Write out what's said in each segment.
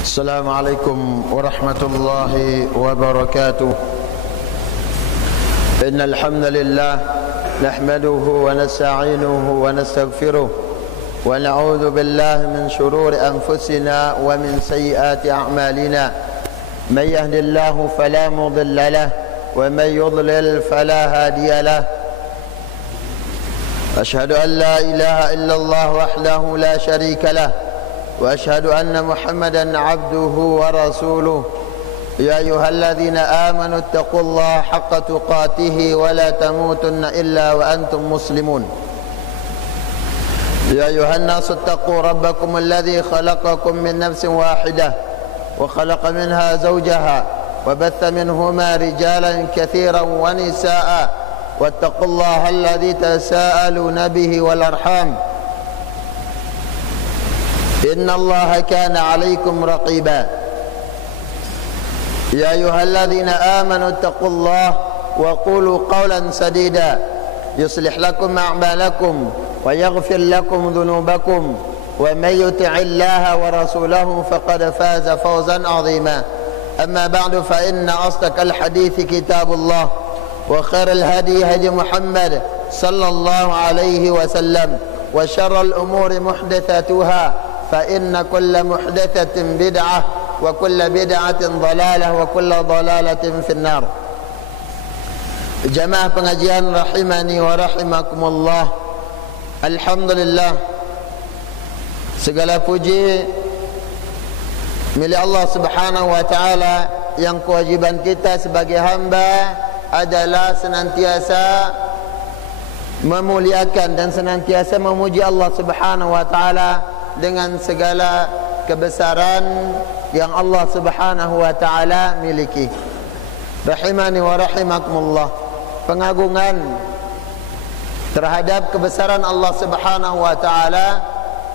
السلام عليكم ورحمة الله وبركاته. إن الحمد لله نحمده ونستعينه ونستغفره ونعوذ بالله من شرور أنفسنا ومن سيئات أعمالنا. من يهد الله فلا مضل له ومن يضلل فلا هادي له. أشهد أن لا إله إلا الله وحده لا شريك له وأشهد أن محمدا عبده ورسوله. يا أيها الذين آمنوا اتقوا الله حق تقاته ولا تموتن إلا وأنتم مسلمون. يا أيها الناس اتقوا ربكم الذي خلقكم من نفس واحدة وخلق منها زوجها وبث منهما رجالا كثيرا ونساء واتقوا الله الذي تساءلون به والأرحام إن الله كان عليكم رقيبا. يا أيها الذين آمنوا اتقوا الله وقولوا قولا سديدا يصلح لكم أعمالكم ويغفر لكم ذنوبكم ومن يطع الله ورسوله فقد فاز فوزا عظيما. أما بعد فإن أصدق الحديث كتاب الله وخير الهدي هدي محمد صلى الله عليه وسلم وشر الأمور محدثاتها فإن كل محدثة بدعة وكل بدعة ضلالة وكل ضلالة في النار. Jamaah pengajian rahimani wa rahimakumullah. Alhamdulillah, segala puji milik Allah Subhanahu wa taala yang kewajiban kita sebagai hamba adalah senantiasa memuliakan dan senantiasa memuji Allah Subhanahu wa taala dengan segala kebesaran yang Allah Subhanahu wa taala miliki. Rahimani wa rahimakumullah. Pengagungan terhadap kebesaran Allah Subhanahu wa taala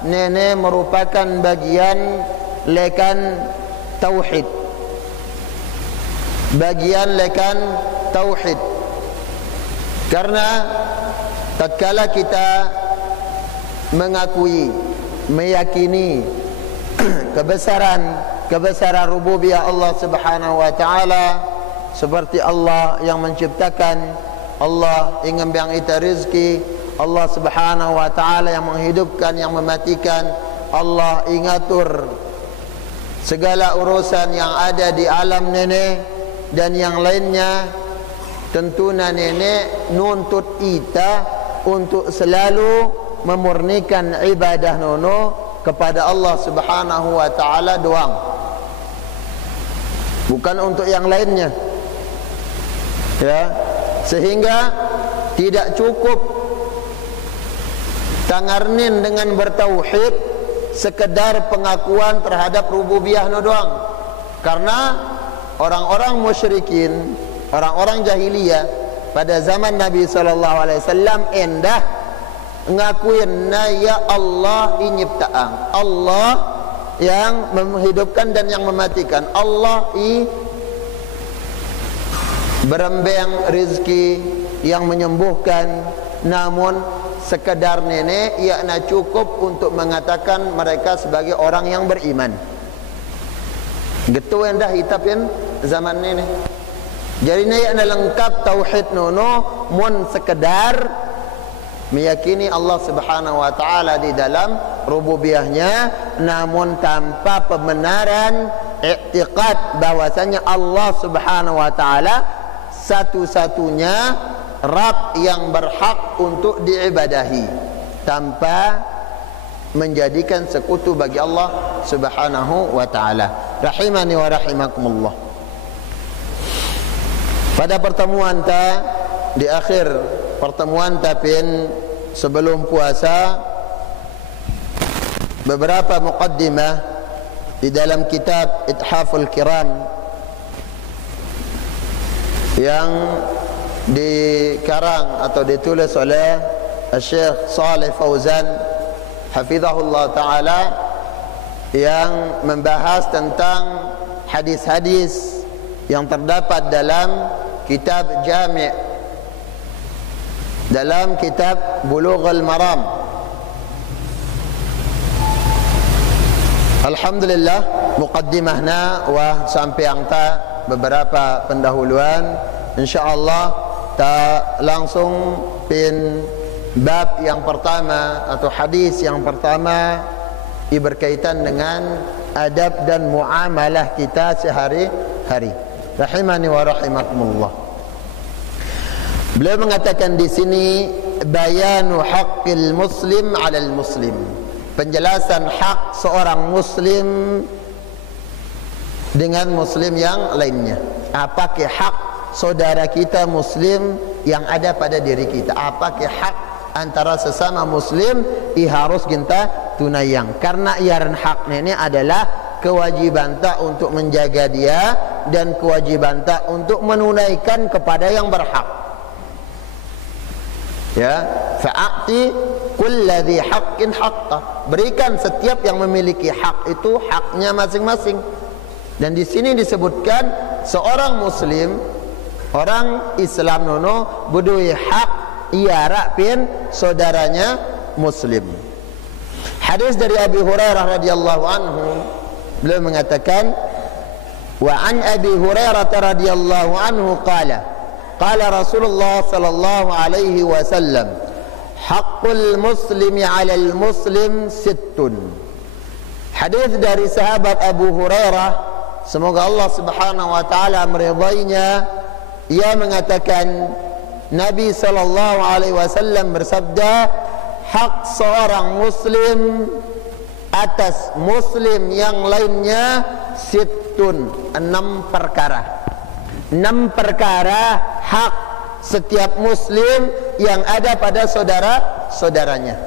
ini merupakan bagian lekan tauhid. Bagian lekan tauhid. Karena tatkala kita mengakui, meyakini kebesaran rububiyah Allah Subhanahu wa taala, seperti Allah yang menciptakan, Allah yang memberi rezeki, Allah Subhanahu wa taala yang menghidupkan, yang mematikan, Allah ingatur segala urusan yang ada di alam nenek dan yang lainnya. Tentunya nenek nuntut kita untuk selalu memurnikan ibadah nono kepada Allah Subhanahu wa taala doang, bukan untuk yang lainnya. Ya, sehingga tidak cukup tangarnin dengan bertauhid sekedar pengakuan terhadap rububiyah no doang. Karena orang-orang musyrikin, orang-orang jahiliyah pada zaman Nabi sallallahu alaihi wasallam endah ngakuin ya Allah inyiptaan, Allah yang menghidupkan dan yang mematikan, Allah berembeng rezeki yang menyembuhkan. Namun sekedar nenek yakna cukup untuk mengatakan mereka sebagai orang yang beriman. Gitu endah hitapin zaman nenek. Jadi yakna lengkap tauhid nono mun sekedar meyakini Allah Subhanahu wa taala di dalam rububiyahnya, namun tanpa pembenaran i'tiqad bahwasanya Allah Subhanahu wa taala satu-satunya Rabb yang berhak untuk diibadahi, tanpa menjadikan sekutu bagi Allah Subhanahu wa taala. Rahimani wa rahimakumullah. Pada pertemuan di akhir pertemuan tapin sebelum puasa, beberapa muqaddimah di dalam kitab Ithaful Kiram yang dikarang atau ditulis oleh Syekh Saleh Fauzan hafizahullah taala, yang membahas tentang hadis-hadis yang terdapat dalam kitab Jami', dalam kitab Bulughul Maram. Alhamdulillah, muqaddimahna wa sampai angta beberapa pendahuluan. InsyaAllah ta langsung pin bab yang pertama atau hadis yang pertama berkaitan dengan adab dan muamalah kita sehari-hari. Rahimani wa rahimakumullah. Beliau mengatakan di sini bayanu haqqil muslim 'alal muslim. Penjelasan hak seorang muslim dengan muslim yang lainnya. Apa ke hak saudara kita muslim yang ada pada diri kita? Apa ke hak antara sesama muslim harus kita tunayang? Karena iaran haknya ini adalah kewajiban tak untuk menjaga dia dan kewajiban tak untuk menunaikan kepada yang berhak. Ya, fa'ati kulladzi haqqin haqqah. Berikan setiap yang memiliki hak itu haknya masing-masing. Dan di sini disebutkan seorang muslim, orang Islam nono berdua hak iara pin saudaranya muslim. Hadis dari Abi Hurairah radhiyallahu anhu, beliau mengatakan, wa an Abi Hurairah radhiyallahu anhu qala Rasulullah sallallahu alaihi wasallam, haqqul muslimi 'alal muslim sittun. Hadis dari sahabat Abu Hurairah, semoga Allah Subhanahu wa taala meridainya, ia mengatakan Nabi sallallahu alaihi wasallam bersabda, hak seorang muslim atas muslim yang lainnya sittun, 6 perkara. 6 perkara hak setiap muslim yang ada pada saudara-saudaranya.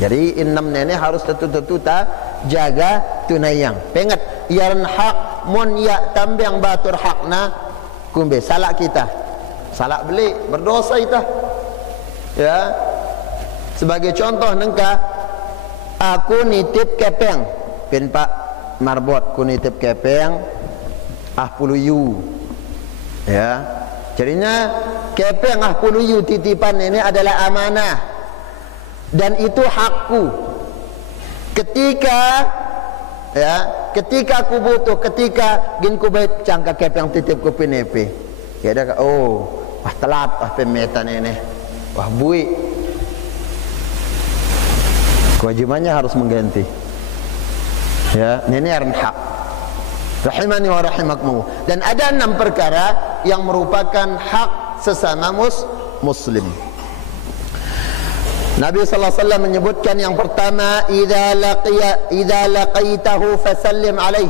Jadi 6 nenek harus tentu-tentu ta jaga tunayang. Pengat iaran hak mon ya tambang batur hakna kumbe salah kita. Salah beli berdosa kita. Ya. Sebagai contoh nengka aku nitip kepeng pin Pak Marbot ku nitip kepeng 10 yu. Ya. Jadinya kepeng 10 yu titipan ini adalah amanah dan itu hakku. Ketika aku butuh, ketika gin ku baik cangka kepeng titip ku pinepe. Ya ada wah telat pemetan ini. Wah bui. Kewajibannya harus mengganti. Ya, ini aran hak. Rahimani wa rahimakumullah. Dan ada 6 perkara yang merupakan hak sesama muslim. Nabi sallallahu alaihi wasallam menyebutkan yang pertama, idza laqaitahu fasallim alaihi.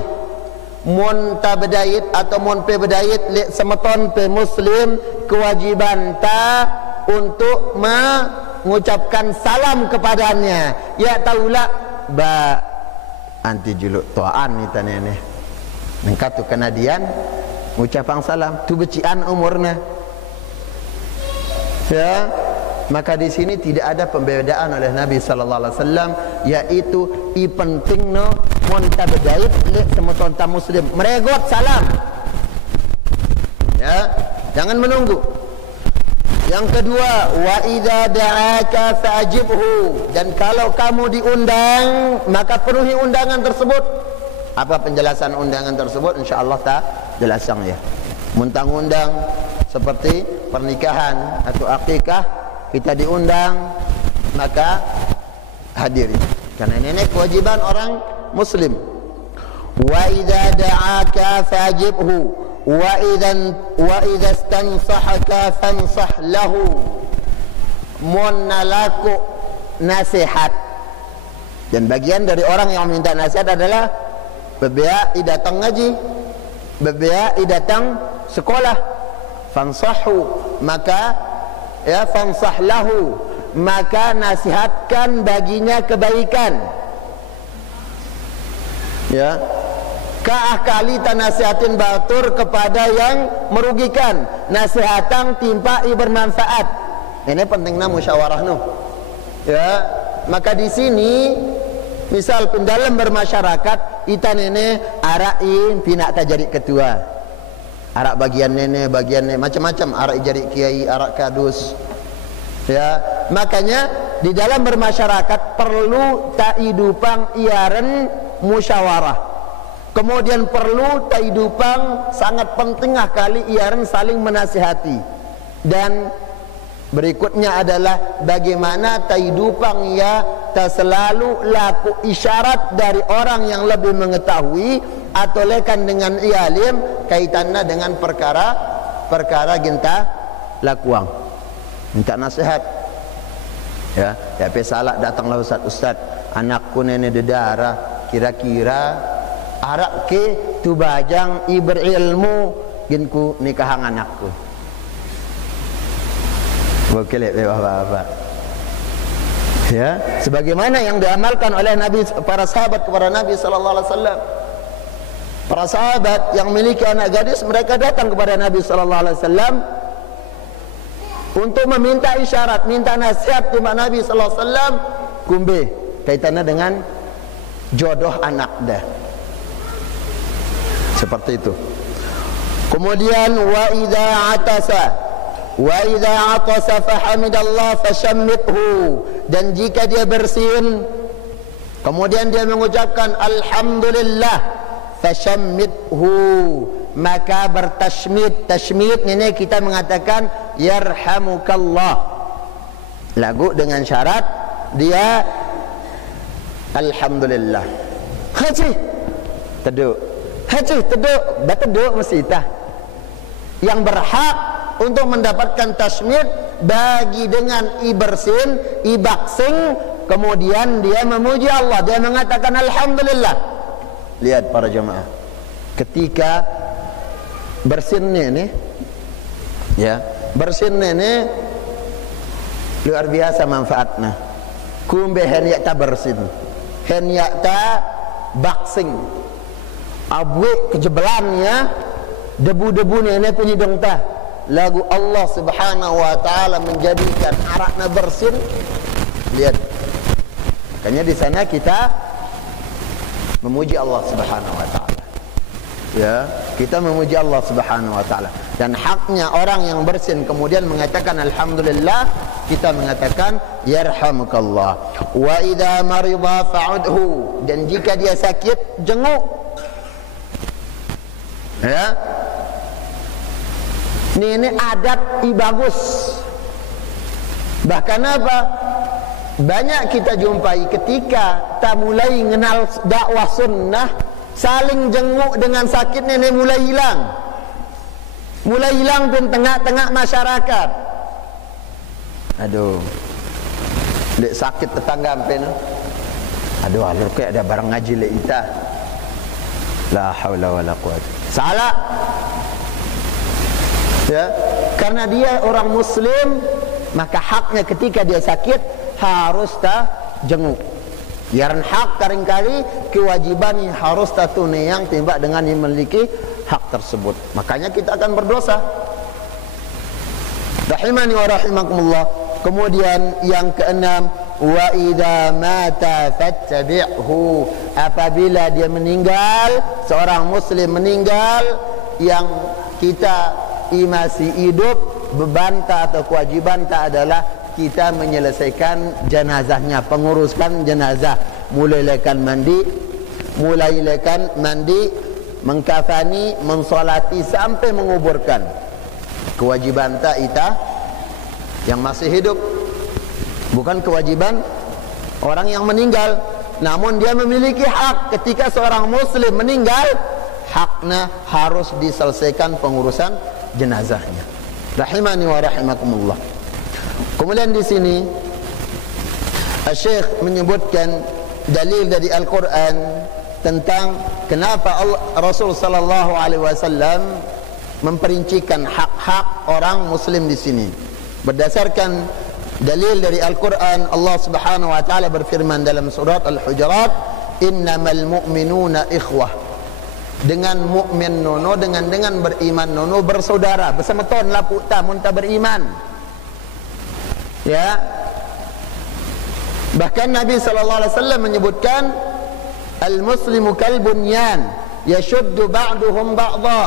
Mun ta bedait atau mun pe bedait semeton pe muslim, kewajiban ta untuk mengucapkan salam kepadanya. Ya taulah ba anti juluk to'an ni tanene. Engkau tu kenadian ucapan salam tu becian umurnya. Ya, maka di sini tidak ada pembedaan oleh Nabi sallallahu alaihi wasallam, yaitu pentingno mun ta bedait le semeton ta muslim meregot salam. Ya, jangan menunggu. Yang kedua, wa idza da'aka fa'ajibhu, dan kalau kamu diundang maka penuhi undangan tersebut. Apa penjelasan undangan tersebut? InsyaAllah tak jelasang ya. Muntang undang seperti pernikahan atau akikah, kita diundang maka hadiri. Karena ini kewajiban orang muslim. Wa idza da'aka fa'ajibhu wa idza istansahaka fansah lahu. Munalaku nasihat. Dan bagian dari orang yang minta nasihat adalah bebea datang ngaji, bebea datang sekolah. Fansahu, maka ya fansah lahu, maka nasihatkan baginya kebaikan. Ya, kaahkali tanasihatin batur kepada yang merugikan, nasihatan timpa bermanfaat. Ini pentingnya musyawarah nu. Ya, maka di sini misal dalam bermasyarakat kita nene arain pinak tak jadi ketua, arak bagian nene macam-macam, arak jadi kiai, arak kadus. Ya, makanya di dalam bermasyarakat perlu tak idupang iaran musyawarah. Kemudian perlu taidupang sangat pentingah kali iaran saling menasihati. Dan berikutnya adalah bagaimana taidupang ya tak selalu laku isyarat dari orang yang lebih mengetahui atau lekan dengan ialim kaitannya dengan perkara ginta lakuang. Minta nasihat. Ya, tapi salah datanglah ustaz, anakku nenek dedarah, kira-kira arak ke tu bajang i berilmu ginku nikahang anakku. Boleh bapak-bapak. Ya, sebagaimana yang diamalkan oleh Nabi, para sahabat kepada Nabi sallallahu alaihi wasallam. Para sahabat yang memiliki anak gadis, mereka datang kepada Nabi sallallahu alaihi wasallam untuk meminta isyarat, minta nasihat kepada Nabi sallallahu alaihi wasallam kumbe kaitannya dengan jodoh anak dah. Seperti itu. Kemudian wa idza atasa fahamidallah fashammithu, dan jika dia bersin kemudian dia mengucapkan alhamdulillah fashammithu, maka bertashmid. Tashmid ini kita mengatakan yarhamukallah, lagu dengan syarat dia alhamdulillah. Haji teduk, haji teduk, bateduk mesti tah. Yang berhak untuk mendapatkan tashmid bagi dengan ibersin, ibaksing, kemudian dia memuji Allah, dia mengatakan alhamdulillah. Lihat para jemaah, ketika bersinnya ini, ya, bersinnya ini luar biasa manfaatnya. Kumbe henyak ta bersin, henyak ta baksing, abwe kejebelannya, debu-debunya ini penyidong ta. Lagu Allah subhanahu wa ta'ala menjadikan arakna bersin. Lihat, makanya di sana kita memuji Allah subhanahu wa ta'ala. Ya, kita memuji Allah subhanahu wa ta'ala. Dan haknya orang yang bersin kemudian mengatakan alhamdulillah, kita mengatakan yarhamukallah. Wa idza marida fa'udhu, dan jika dia sakit jenguk. Ya, ini adat bagus. Bahkan apa? Banyak kita jumpai ketika tak mulai mengenal dakwah sunnah, saling jenguk dengan sakit ini mulai hilang. Mulai hilang pun tengah-tengah masyarakat. Aduh, lek sakit tetangga ampen. Aduh, alur kayak ada barang ngaji lek ita. La haula wala quwwata. Salah. Ya, karena dia orang muslim, maka haknya ketika dia sakit harus ta jenguk. Yaran hak karing-kali kewajiban yang harus ta tunaian timbak dengan yang memiliki hak tersebut. Makanya kita akan berdosa. Rahimani wa rahimakumullah. Kemudian yang keenam, wa idza mata fattabi'hu, apabila dia meninggal, seorang muslim meninggal yang kita masih hidup, beban tak atau kewajiban tak adalah kita menyelesaikan jenazahnya, penguruskan jenazah, mulai lekan mandi, mengkafani, mensolati sampai menguburkan. Kewajiban tak kita yang masih hidup, bukan kewajiban orang yang meninggal. Namun dia memiliki hak ketika seorang muslim meninggal, haknya harus diselesaikan pengurusan jenazahnya. Rahimani wa rahimakumullah. Kemudian di sini Syekh menyebutkan dalil dari Al-Quran tentang kenapa Rasul sallallahu alaihi wasallam memperincikan hak-hak orang muslim di sini. Berdasarkan dalil dari Al-Quran, Allah Subhanahu wa taala berfirman dalam surat Al-Hujurat, "Innamal mu'minuna ikhwah." Dengan mukmin nono, dengan beriman nono bersaudara, bersama ton lapuk ta mun ta beriman. Ya. Bahkan Nabi sallallahu alaihi wasallam menyebutkan al-muslimu kal bunyan yashuddu ba'duhum ba'dha.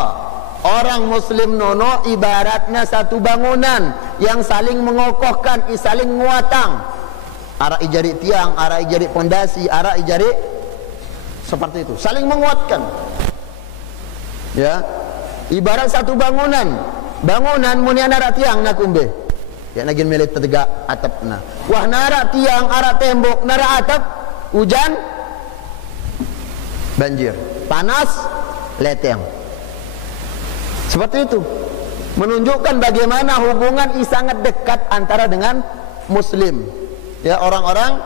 Orang muslim nono ibaratnya satu bangunan yang saling mengokohkan, saling nguatang. Ara ijari tiang, ara ijari pondasi, ara ijari Seperti itu, saling menguatkan. Ya, ibarat satu bangunan muni nara tiang nak umbe. Ya nagin milit tegak atapna. Wah nara tiang, ara tembok, nara atap, hujan, banjir, panas, leteng. Seperti itu, menunjukkan bagaimana hubungan sangat dekat antara dengan Muslim. Ya, orang-orang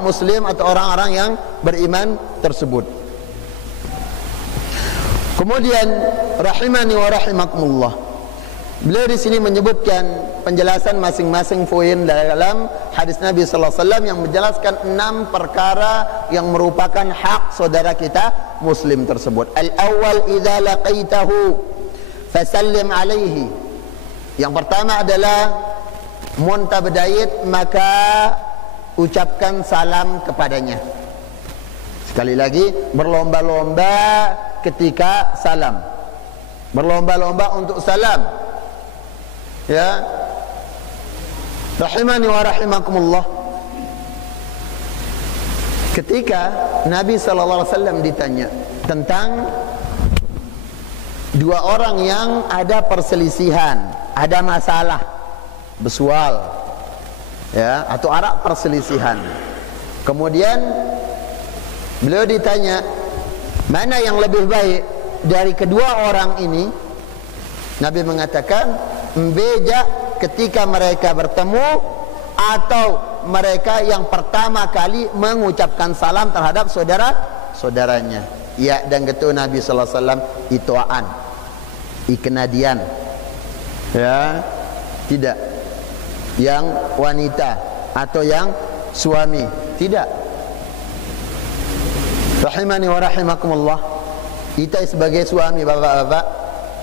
Muslim atau orang-orang yang beriman tersebut. Kemudian rahimani wa rahimakumullah, beliau di sini menyebutkan penjelasan masing-masing poin dalam hadis Nabi sallallahu alaihi wasallam yang menjelaskan 6 perkara yang merupakan hak saudara kita Muslim tersebut. Al-awwal, idza laqaitahu fasallim alaihi. Yang pertama adalah munta bedait, maka ucapkan salam kepadanya. Sekali lagi, berlomba-lomba ketika salam, berlomba-lomba untuk salam. Ya, rahimani wa rahimakumullah. Ketika Nabi sallallahu alaihi wasallam ditanya tentang dua orang yang ada perselisihan, ada masalah besual, ya, atau ada perselisihan. Kemudian beliau ditanya, mana yang lebih baik dari kedua orang ini? Nabi mengatakan, beja ketika mereka bertemu atau mereka yang pertama kali mengucapkan salam terhadap saudaranya. Ya, dan gitu Nabi sallallahu alaihi wasallam ituaan, ikenadian. Ya, tidak yang wanita atau yang suami, tidak. Rahimani wa rahimakumullah, kita sebagai suami, bapak-bapak,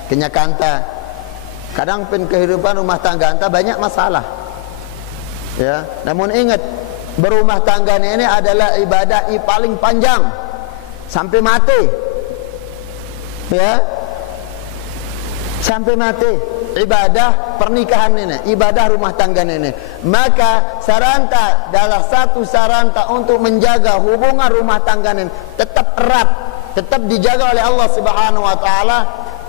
kenyakanta kadang pen kehidupan rumah tangga anta banyak masalah. Ya, namun ingat, berumah tangga ini adalah ibadah paling panjang sampai mati. Ya, sampai mati. Ibadah pernikahan ini, ibadah rumah tangga ini. Maka saranta, adalah satu saranta untuk menjaga hubungan rumah tangga ini tetap erat, tetap dijaga oleh Allah Subhanahu wa taala.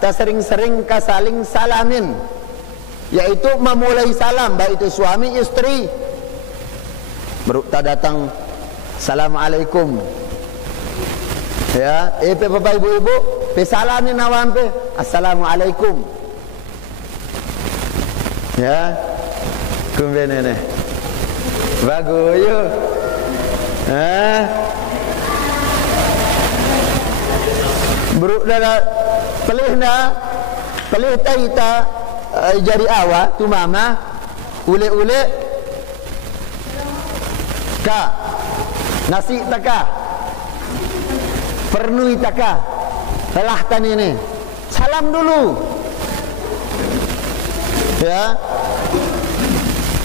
Tak sering-sering saling salamin, yaitu memulai salam, baik itu suami istri. Tak datang assalamualaikum. Ya, bapak ibu-ibu, pe salamin awam pe assalamualaikum. Ya, kumben ini bagus yuk. Bro dada pelih taita jari awa tu mama ule-ule ka nasi taka pernui taka telah tan ini salam dulu. Ya,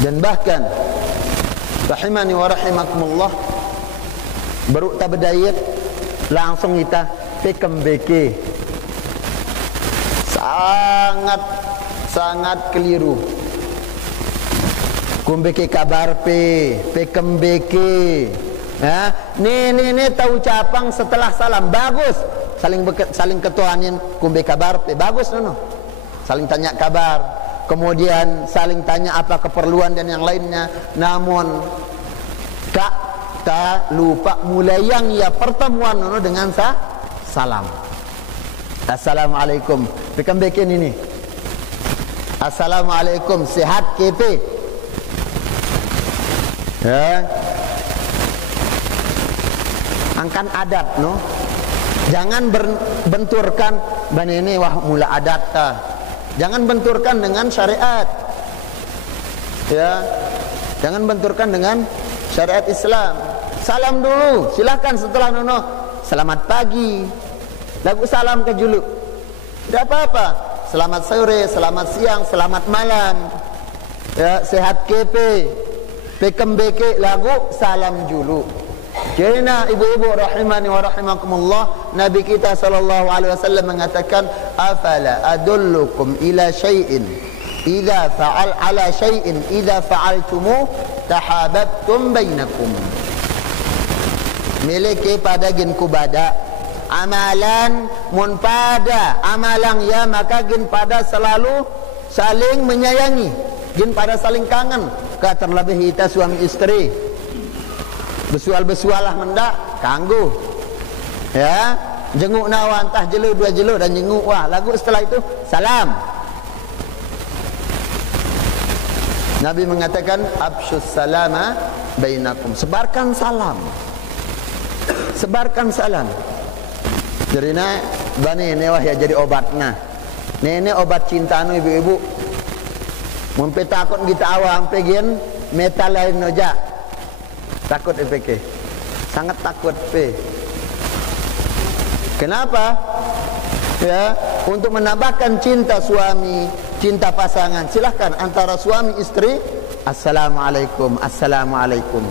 dan bahkan rahimani wa rahimakumullah, baru tabdayat langsung kita pekembeke, sangat keliru. Kumbeke kabar pekembeke. Ya, ni tahu capang setelah salam bagus, saling ketuanin kumbe kabar bagus nono. Saling tanya kabar. Kemudian saling tanya apa keperluan dan yang lainnya. Namun tak lupa mulai yang ya pertemuan nono dengan salam. Assalamualaikum. Pekan bikin ini. Assalamualaikum, sehat kepe. Ya. Angkan adat no. Jangan benturkan ban ini wah mula adat ta. Jangan benturkan dengan syariat. Ya. Jangan benturkan dengan syariat Islam. Salam dulu, silakan setelah nono selamat pagi. Lagu salam ke julu. Tidak apa-apa. Selamat sore, selamat siang, selamat malam. Ya, sehat kepe. Pekembeke lagu salam julu. Karena ibu-ibu rahimani wa rahimakumullah, Nabi kita sallallahu alaihi wasallam mengatakan, afala adullukum ila syai'in idza fa'altumu tahabbtum bainakum. miliki pada gin kubada amalan mun pada amalang ya maka gin pada selalu saling menyayangi, gin pada saling kangen. Ka terlebih kita suami istri besual-besualah mendak kanggu ya, jenguk nawan tah jelu dua jelu dan jenguk wah lagu setelah itu salam. Nabi mengatakan absyus salama bainakum, sebarkan salam, sebarkan salam. Jadi na bani ini wah ya jadi obatna. Ini obat cinta nu ibu-ibu. Mumpe takut kita awam pegin metal lain noja. Takut EPK. Sangat takut P. Kenapa? Ya, untuk menambahkan cinta suami, cinta pasangan. Silahkan antara suami istri, assalamualaikum, assalamualaikum.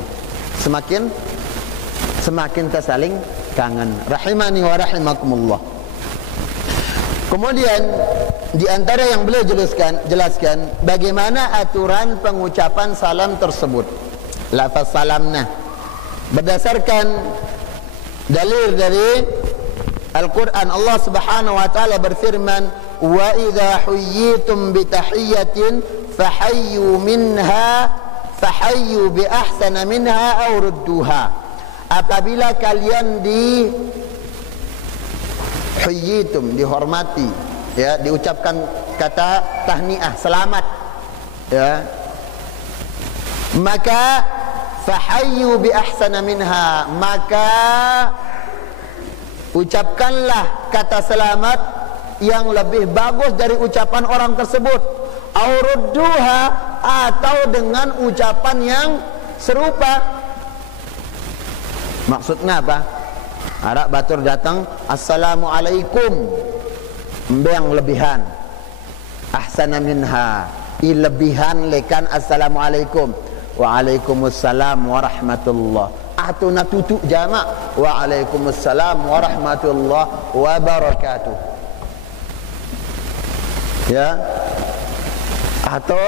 Semakin tersaling kangen. Rahimani wa rahimakumullah. Kemudian di antara yang beliau jelaskan bagaimana aturan pengucapan salam tersebut. Lafaz salamna berdasarkan dalil dari Al-Quran. Allah Subhanahu wa taala berfirman, "Wa idza huyyitum bi tahiyyatin fahayyu bi ahsana minha aw rudduha." Apabila kalian dihormati, ya, diucapkan kata tahniah, selamat, ya, maka fahayyu bi ahsana minha, maka ucapkanlah kata selamat yang lebih bagus dari ucapan orang tersebut, au rudduha, atau dengan ucapan yang serupa. Maksudnya apa? Arak batur datang assalamualaikum, yang lebihan ahsana minha, lebihan lekan assalamualaikum, waalaikumsalam warahmatullah, atau natutu jamak waalaikumsalam warahmatullah wabarakatuh, ya. Atau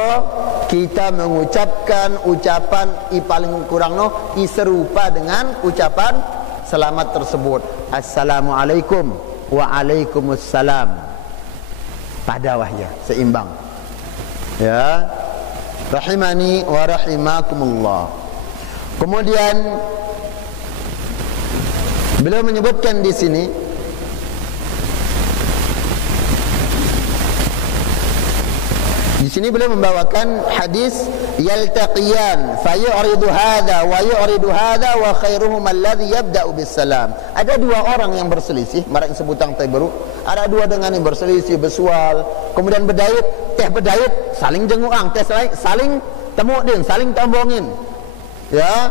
kita mengucapkan ucapan paling kurang serupa dengan ucapan selamat tersebut, assalamualaikum waalaikumsalam, pada wahya seimbang, ya. Rahimani wa rahimakumullah. Kemudian beliau menyebutkan di sini beliau membawakan hadis yaltaqiyan fayuridu hadha wa yuridu hadha wa khairuhum alladhi yabda'u bis salam. Ada dua orang yang berselisih, marang sebutang taibaru, ada dua dengan yang berselisih, bersual, kemudian berdayut saling jenguang, saling temudin, saling tambongin, ya,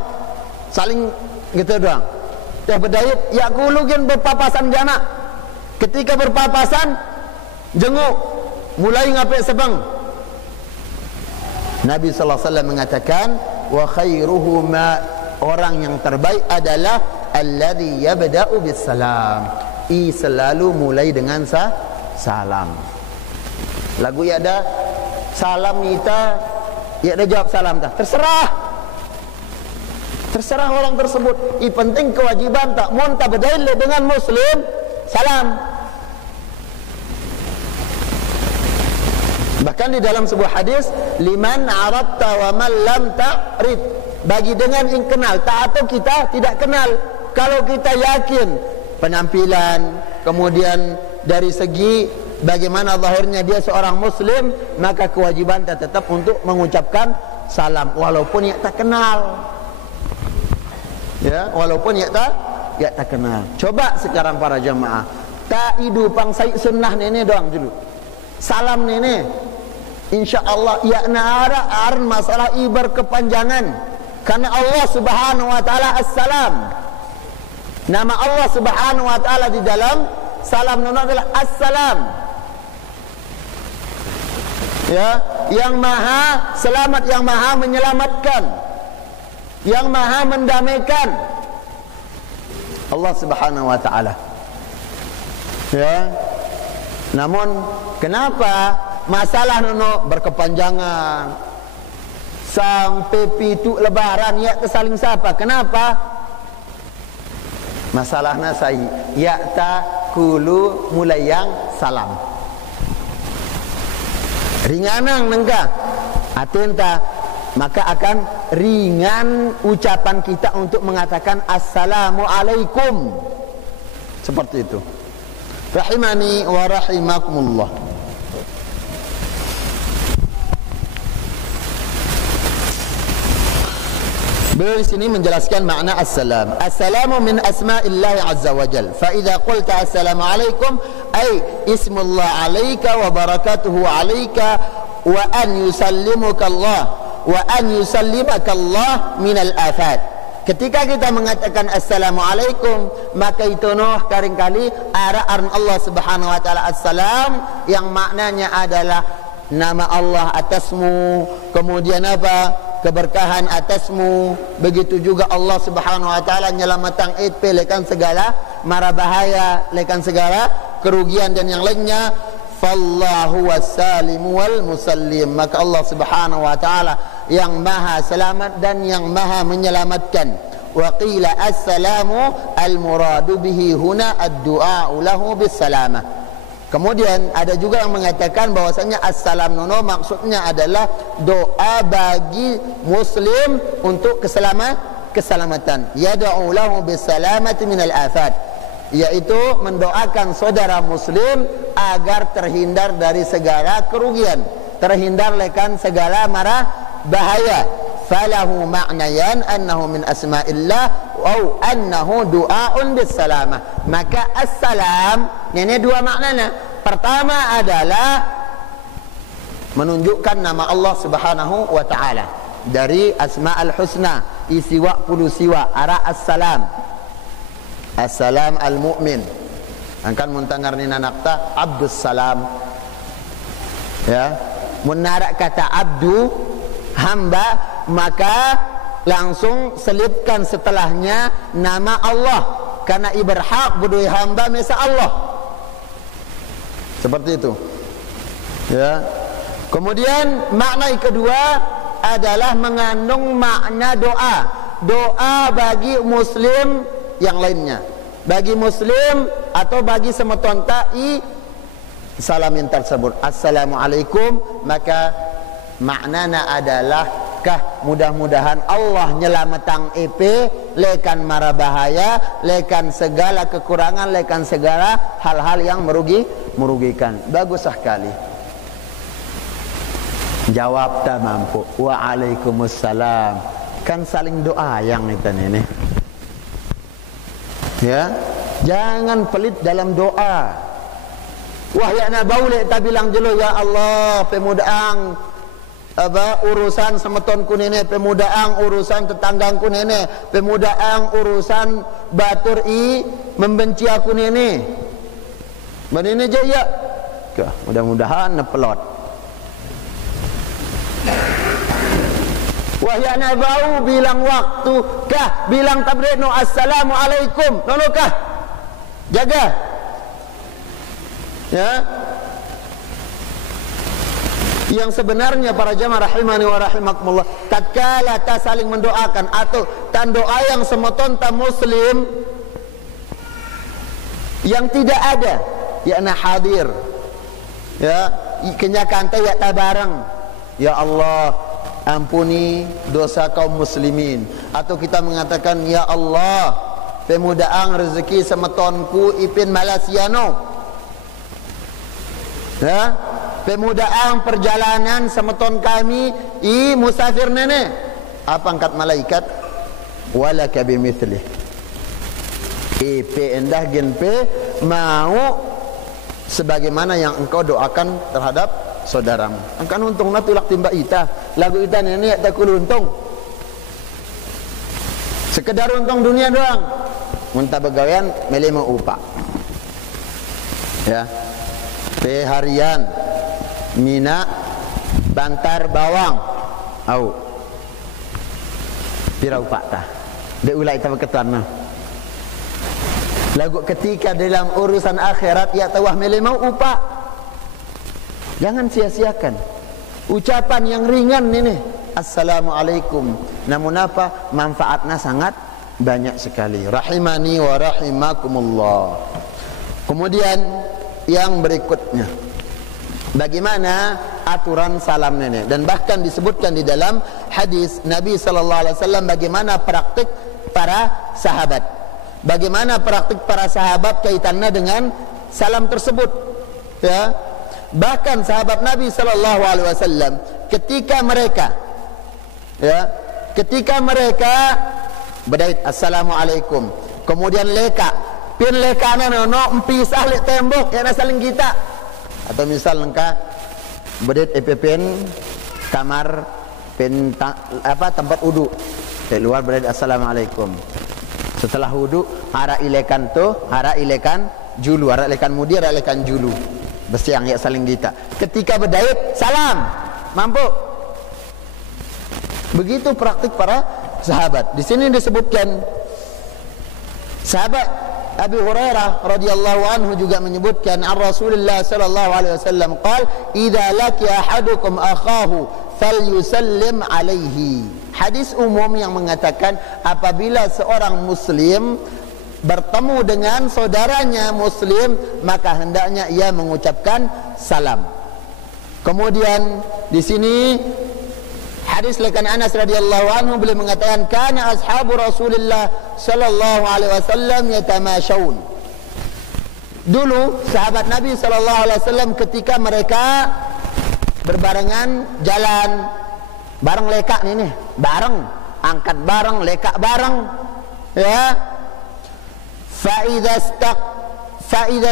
saling gitu doang. Berdayut ya kulugin berpapasan jamak, ketika berpapasan jenguk mulai ngapek sebang. Nabi sallallahu alaihi wasallam mengatakan wa khairuhuma, orang yang terbaik adalah alladhi yabda'u bis salam, selalu mulai dengan salam. Lagu ya ada salam kita, ya ada jawab salam dah. Terserah orang tersebut. Penting kewajiban tak mun tak berdail dengan muslim salam. Bahkan di dalam sebuah hadis, liman arabta wa man lam ta'rif, bagi dengan yang kenal, tak atau kita tidak kenal. Kalau kita yakin penampilan, kemudian dari segi bagaimana zahirnya dia seorang muslim, maka kewajiban kita tetap untuk mengucapkan salam walaupun ia tak kenal, ya, walaupun ia tak kenal. Coba sekarang para jamaah, tak idu pangsai sunnah nenek doang dulu salam nenek, insyaallah ya nara ar masalah berkepanjangan, karena Allah Subhanahu wa taala as-salam. Nama Allah Subhanahu wa taala di dalam salam adalah as-salam, ya, yang maha selamat, yang maha menyelamatkan, yang maha mendamaikan, Allah Subhanahu wa taala, ya. Namun kenapa masalah berkepanjangan sampai pitu lebaran ya tersaling sapa? Kenapa? Masalahnya saya ya'ta kulu mulai yang salam. Ringanang nengka atenta, maka akan ringan ucapan kita untuk mengatakan assalamualaikum. Seperti itu. Rahimani wa rahimakumullah. Beliau di sini menjelaskan makna assalam. Assalamu min asma'illahi azza wa jal. Fa idza qulta assalamu alaikum ay ismullah alayka wa barakatuhu alayka wa an yusallimuka Allah wa an yusallimaka Allah min al-afat. Ketika kita mengatakan assalamu alaikum, maka itu noh karing-kali araan Allah Subhanahu wa taala assalam yang maknanya adalah nama Allah atasmu, kemudian apa? Keberkahan atasmu. Begitu juga Allah Subhanahu wa taala nyelamatang itu lekan segala mara bahaya, lekan segala kerugian dan yang lainnya. Fallahu wassalim wal musallim. Maka Allah Subhanahu wa taala yang maha selamat dan yang maha menyelamatkan. Wa qila assalamu al muradu bihi huna ad-du'a lahu bis salamah. Kemudian ada juga yang mengatakan bahwasanya assalam nono maksudnya adalah doa bagi muslim untuk keselamatan. Yad'u lahu bisalamati minal afat, yaitu mendoakan saudara muslim agar terhindar dari segala kerugian, terhindar lekan segala mara bahaya. Falahu ma'nayan annahu min asma'illah wa annahu du'aun bisalamah. Maka assalam ini dua maknanya. Pertama adalah menunjukkan nama Allah Subhanahu wa taala dari asma'ul husna, isiwa puluh siwa ara assalam. Assalam al-mu'min. Angkan muntangar ni nanakta abdus salam. Ya, menarak kata abdu hamba, maka langsung selipkan setelahnya nama Allah, karena iberhak budui hamba mesa Allah. Seperti itu. Ya. Kemudian makna yang kedua adalah mengandung makna doa. Doa bagi muslim yang lainnya. Bagi muslim atau bagi semeton ta'i salamin tersebut. Assalamualaikum, maka maknanya adalah mudah-mudahan Allah nyelamatang EP lekan mara bahaya, lekan segala kekurangan, lekan segala hal-hal yang merugikan. Bagus sekali. Jawab tak mampu. Waalaikumsalam. Kan saling doa yang itu ini. Ya, jangan pelit dalam doa. Wah ya na baule ta bilang jelo ya Allah pemudaang apa urusan semetonku nene, pemudaang urusan tetanggangku nene, pemudaang urusan batur i membenci aku nene. Menene je ya. Mudah-mudahan nepelot. Wahyana bau bilang waktu kah bilang tabreno assalamualaikum nono kah jaga ya. Yang sebenarnya para jamaah rahimani wa rahimakumullah, tatkala ta saling mendoakan atau tan doa yang semeton ta muslim yang tidak ada yakna hadir ya kenyakan ta ya ta bareng ya Allah ampuni dosa kaum muslimin, atau kita mengatakan ya Allah pemudaang rezeki semetonku ipin Malaysiano ya, pemudaang perjalanan semeton kami i musafir nene, apa angkat malaikat walaka bimithli ip endah genpe mau sebagaimana yang engkau doakan terhadap saudaramu. Angkan untung na tulak timba ita lagu ita nenek tak kuluntung sekedar untung dunia doang, muntah begawian melema upah ya harian mina bantar bawang au pira upah tah de ulai ta ketuan lagu ketika dalam urusan akhirat ya tawah melema upah. Jangan sia-siakan ucapan yang ringan ini assalamualaikum, namun apa manfaatnya sangat banyak sekali. Rahimani wa rahimakumullah. Kemudian yang berikutnya, bagaimana aturan salam nenek, dan bahkan disebutkan di dalam hadis Nabi sallallahu alaihi wasallam bagaimana praktik para sahabat. Bagaimana praktik para sahabat kaitannya dengan salam tersebut, ya. Bahkan sahabat Nabi sallallahu alaihi wasallam ketika mereka berdait assalamualaikum, kemudian leka pin lekana nono empisah lek tembok ya saling kita, atau misal engka berdait EPPN kamar pen tempat wudu di luar berdait assalamualaikum. Setelah wudu hara ilekan julu, hara ilekan mudi, hara ilekan julu, bersiang ya saling kita. Ketika berdait salam mampu. Begitu praktik para sahabat. Di sini disebutkan sahabat Abu Hurairah radhiyallahu anhu juga menyebutkan an Rasulullah sallallahu alaihi wasallam qala idza laqiya ahadukum akhahu falyusallim alaihi. Hadis umum yang mengatakan apabila seorang muslim bertemu dengan saudaranya muslim maka hendaknya ia mengucapkan salam. Kemudian di sini hadis lekan Anas radhiyallahu anhu beliau mengatakan kana ashabu Rasulillah sallallahu alaihi wasallam yatamashawun. Dulu sahabat Nabi sallallahu alaihi wasallam ketika mereka berbarengan jalan bareng leka nih bareng angkat bareng leka bareng, ya. Fa idza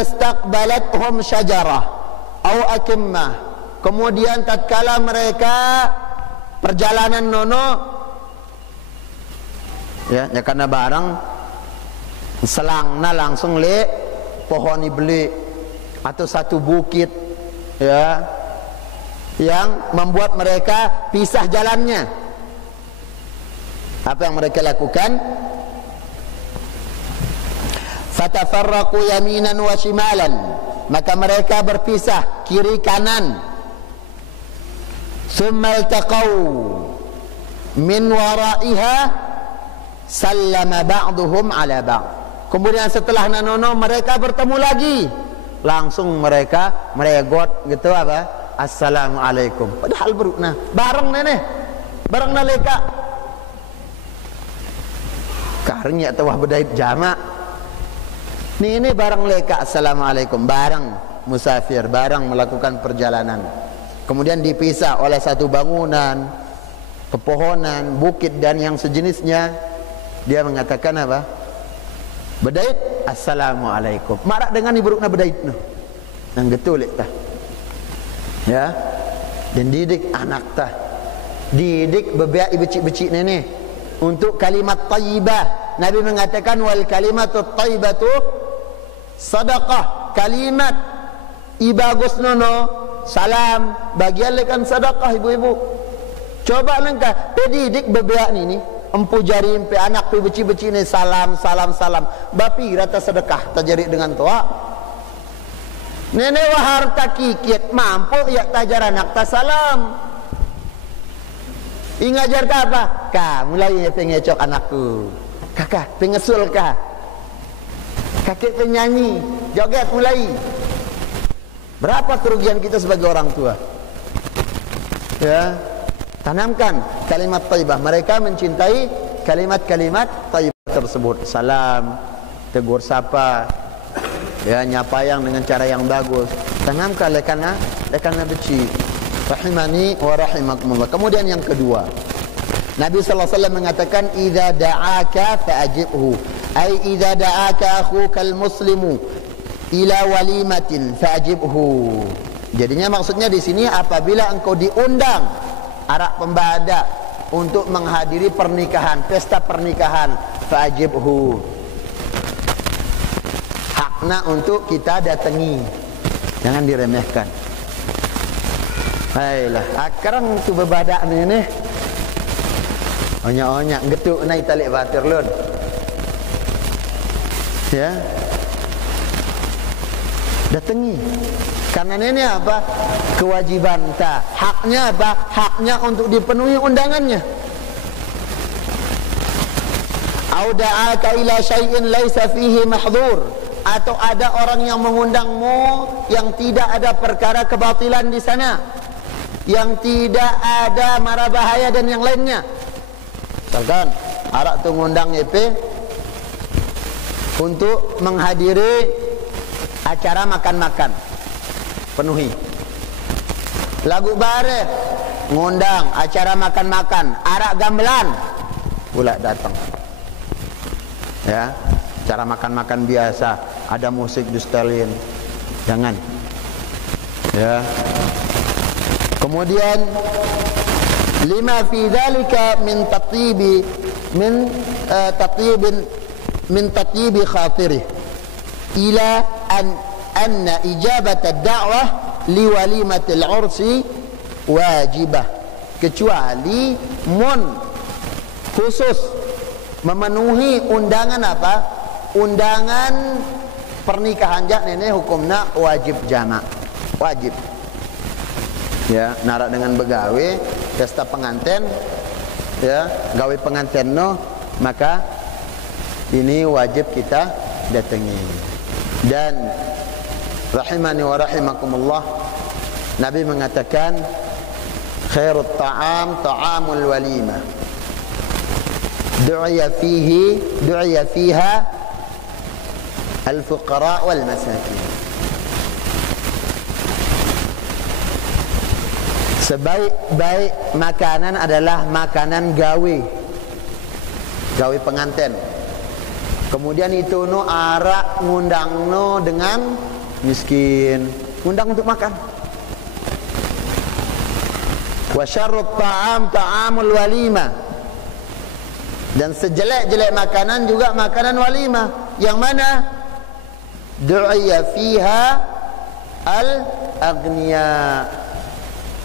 istaqbalathum syajarah au akimmah. Kemudian tatkala mereka perjalanan nono, ya karena barang selangna langsung le pohon ibli atau satu bukit, ya, yang membuat mereka pisah jalannya. Apa yang mereka lakukan? Fatafarraqu yaminan wa shimalan, maka mereka berpisah kiri kanan. Thumma iltaqaw min waraiha sallama ba'duhum ala ba'd. Kemudian setelah nanono mereka bertemu lagi, langsung mereka meregot gitu apa? Assalamualaikum. Padahal berukna bareng nenek, bareng naleka. Karnya tawah bedait jamak. Ini bareng leka assalamualaikum, bareng musafir, bareng melakukan perjalanan. Kemudian dipisah oleh satu bangunan, pepohonan, bukit dan yang sejenisnya. Dia mengatakan apa? Bedait assalamualaikum. Marak dengan iburukna bedait no. Nang getul tah. Ya. Dan didik anak tah. Didik bebek becik-becik nenek untuk kalimat thayyibah. Nabi mengatakan wal kalimatut thayyibatu sadaqah. Kalimat ibagus nono salam bagian lekan sedekah ibu-ibu. Coba lengkah pedidik bebeak ni empu jari empe anak pi beci-beci ni salam. Bapi rata sedekah tajari dengan tua. Nenek wahar tak kikit mampu ya tajar anak ta salam. Ingajar ka apa? Ka mulai pengecok anakku. Kakak pengesul ka. Kakek penyanyi, joget mulai. Berapa kerugian kita sebagai orang tua? Ya, tanamkan kalimat thayyibah. Mereka mencintai kalimat-kalimat thayyibah tersebut. Salam, tegur sapa, ya, nyapayang dengan cara yang bagus. Tanamkan lekana beci. Rahimani wa rahimakumullah. Kemudian yang kedua, Nabi sallallahu alaihi wasallam mengatakan idza da'aka fa'ajibhu. Ai idza da'aka akhukal muslimu ila walimatin fa'ajibhu. Jadinya maksudnya di sini apabila engkau diundang arak pembada untuk menghadiri pernikahan, pesta pernikahan, fa'ajibhu. Hakna untuk kita datangi. Jangan diremehkan. Hailah, akrang tu bebadak ni. Onyak-onyak getuk naik talik batir lun. Ya. Datangi. Karena ini apa? Kewajiban ta. Haknya apa? Haknya untuk dipenuhi undangannya. Au da'aka ila syai'in laisa fihi mahdhur, atau ada orang yang mengundangmu yang tidak ada perkara kebatilan di sana, yang tidak ada mara bahaya dan yang lainnya. Misalkan arak tu ngundang EP untuk menghadiri acara makan-makan, penuhi. Lagu bare ngundang acara makan-makan, arak gamelan pula datang. Ya, cara makan-makan biasa, ada musik distelin, jangan. Ya. Kemudian lima fi dzalika min tatyibi min tatyibi khatiri ila anna ijabat ad-da'wah li walimatil 'ursi wajibah, kecuali khusus memenuhi undangan apa? Undangan pernikahan jak nenek hukumna wajib jama', wajib. Ya, narak dengan begawe pesta pengantin, ya, gawe pengantin no, maka ini wajib kita datangi. Dan rahimani wa rahimakumullah, Nabi mengatakan khairut ta'am ta'amul walimah, du'iya fiha al-fuqara wal masakin. Sebaik-baik makanan adalah makanan gawe pengantin. Kemudian itu no arak ngundang no dengan miskin, ngundang untuk makan. Wa syarrut ta'am ta'amul walimah, dan sejelek-jelek makanan juga makanan walimah, yang mana du'iya fiha al-aghniya,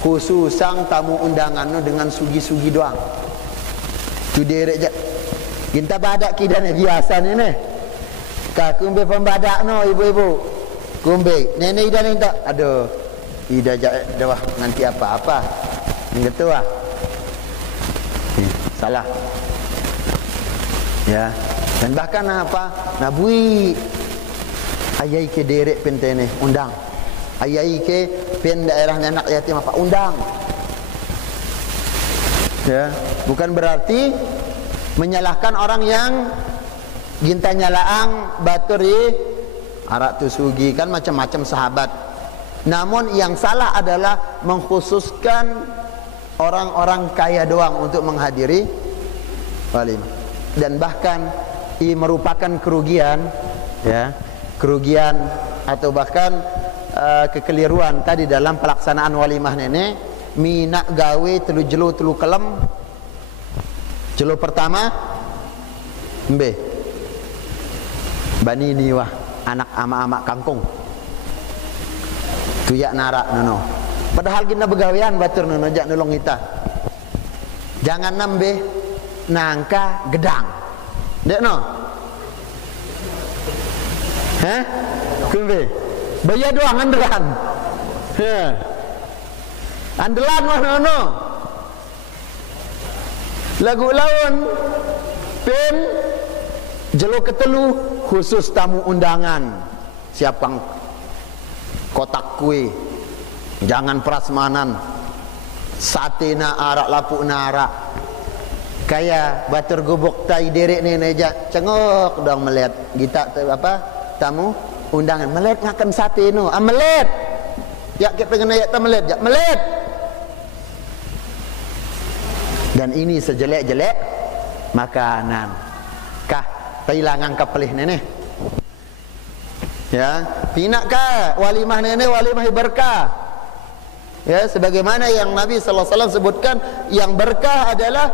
khususang tamu undangan no dengan sugi-sugi doang. Tu derek je. Kita badak kidane biasa ni ne. Ka kumbe pembadak no ibu-ibu. Kumbe nenek ida ni tak. Aduh. Ida je dah nanti apa-apa. Gitu ah. Salah. Ya. Dan bahkan apa? Nabui ayai ke derek pentene undang. Ayai ke pen daerah anak yatim apa undang. Ya, bukan berarti menyalahkan orang yang ginta nyalaang baturi arak tu sugi, kan macam-macam sahabat. Namun yang salah adalah mengkhususkan orang-orang kaya doang untuk menghadiri walimah. Dan bahkan ini merupakan kerugian, ya, kerugian atau bahkan kekeliruan tadi dalam pelaksanaan walimah nenek. Minak gawe telu jelo telu kelem. Jelo pertama mbe bani ni wah anak ama-ama kangkung tuyak narak nono, padahal kita begawean batur nono jak nolong kita. Jangan nambe nangka gedang dek no, heh kumbe bayar doang andelan, andelan mah nono. Lagu lawan pen jelo ketelu khusus tamu undangan, siapkan kotak kue, jangan prasmanan, satena arak lapuk narak, kaya batur gubuk tai derek nenek jak cengok dong melihat kita apa tamu undangan melet ngakan sate no, melet ya kita pengen ayak melet jak melet. Dan ini sejelek-jelek makanan. Kah tailangan kapelih nenek. Ya, pinakkah walimah nenek walimah berkah. Ya, sebagaimana yang Nabi sallallahu alaihi wasallam sebutkan, yang berkah adalah,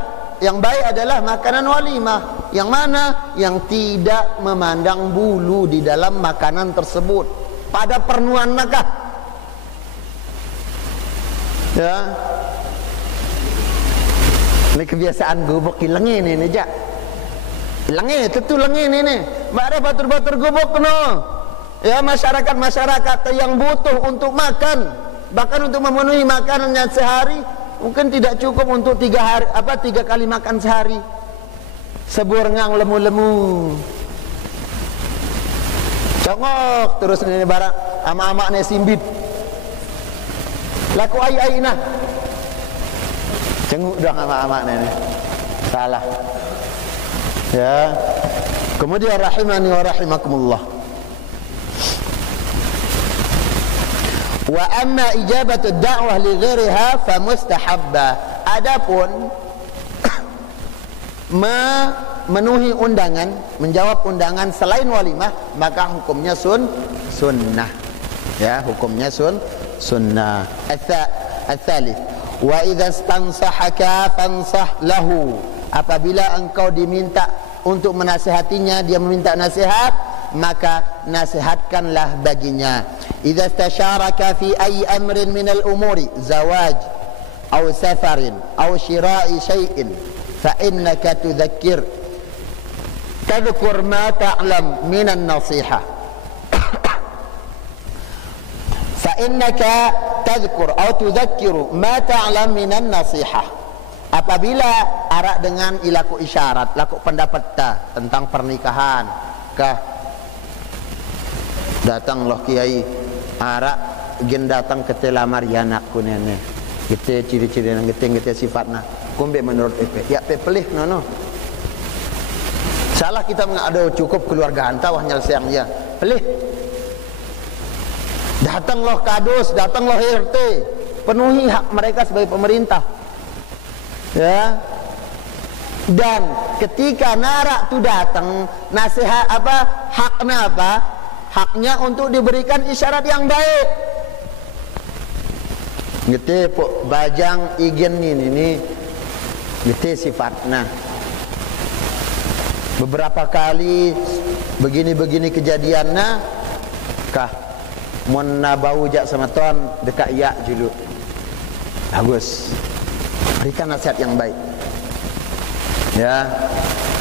yang baik adalah makanan walimah. Yang mana? Yang tidak memandang bulu di dalam makanan tersebut. Pada pernuan nakah. Ya. Ini kebiasaan gubuk lengi ni jak. Lengi tentu lengi ni. Mari batur-batur gubuk no. Ya, masyarakat yang butuh untuk makan, bahkan untuk memenuhi makanannya sehari, mungkin tidak cukup untuk 3 kali makan sehari. seburngang lemu-lemu. Congok terus ini barang ama-ama ni simbit. Laku ai-ai nah. Cenguk dong ama-ama ni. Salah. Ya. Kemudian rahimani wa rahimakumullah. Wa amma ijabatu da'wah li ghairiha fa mustahabba. Adapun memenuhi undangan, menjawab undangan selain walimah, maka hukumnya sunnah. Ya, hukumnya sunnah. Ats-tsalits wa idza stansahaka fansah lahu. Apabila engkau diminta untuk menasihatinya, dia meminta nasihat, maka nasihatkanlah baginya. Idza istasharaka fi ayyi amrin min al-umuri, zawaj aw safarin aw shira'i shay'in, fa innaka tudzakkir tadhkur ma ta'lam min an-nasihah. Fa innaka tadhkur aw tudzakkiru ma ta'lam min an-nasihah. Apabila arak dengan ilaku isyarat, laku pendapat tentang pernikahan, kah datang loh kiai arak gen datang ke telamar anakku nenek, gitu ciri-ciri nang gitu sifatnya, kumbe menurut EP, ya pelih no. Salah kita mengado cukup keluarga anta wah nyelesaian dia, pelih. Datang loh kadus, datang loh RT, penuhi hak mereka sebagai pemerintah. Ya. Dan ketika narak tu datang, nasihat apa? Haknya apa? Haknya untuk diberikan isyarat yang baik. Gitu pok bajang igen ini gitu sifatnya. Beberapa kali begini-begini kejadiannya, kah mun bau jak sama tuan dekat ya julu. Bagus. Berikan nasihat yang baik. Ya.